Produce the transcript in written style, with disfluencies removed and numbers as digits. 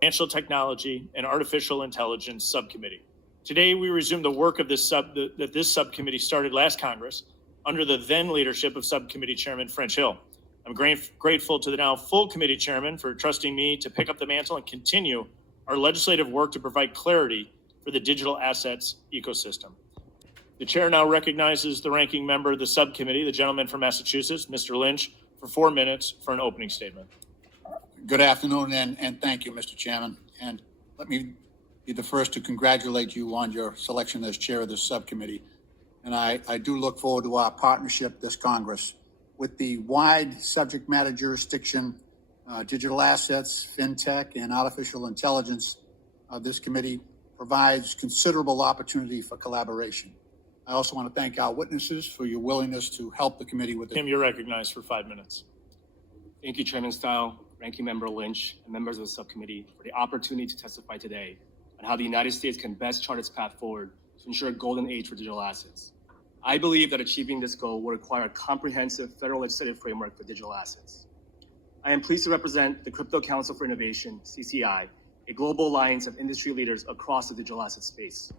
Financial Technology and Artificial Intelligence Subcommittee. Today, we resume the work of this subcommittee started last Congress under the then leadership of Subcommittee Chairman French Hill. I'm grateful to the now full committee chairman for trusting me to pick up the mantle and continue our legislative work to provide clarity for the digital assets ecosystem. The chair now recognizes the ranking member of the subcommittee, the gentleman from Massachusetts, Mr. Lynch, for 4 minutes for an opening statement. Good afternoon, and thank you, Mr. Chairman. And let me be the first to congratulate you on your selection as chair of this subcommittee. And I do look forward to our partnership this Congress. With the wide subject matter jurisdiction, digital assets, fintech, and artificial intelligence, this committee provides considerable opportunity for collaboration. I also want to thank our witnesses for your willingness to help the committee with it. Tim, you're recognized for 5 minutes. Thank you, Chairman Style, Ranking Member Lynch, and members of the subcommittee for the opportunity to testify today on how the United States can best chart its path forward to ensure a golden age for digital assets. I believe that achieving this goal will require a comprehensive federal legislative framework for digital assets. I am pleased to represent the Crypto Council for Innovation, CCI, a global alliance of industry leaders across the digital asset space.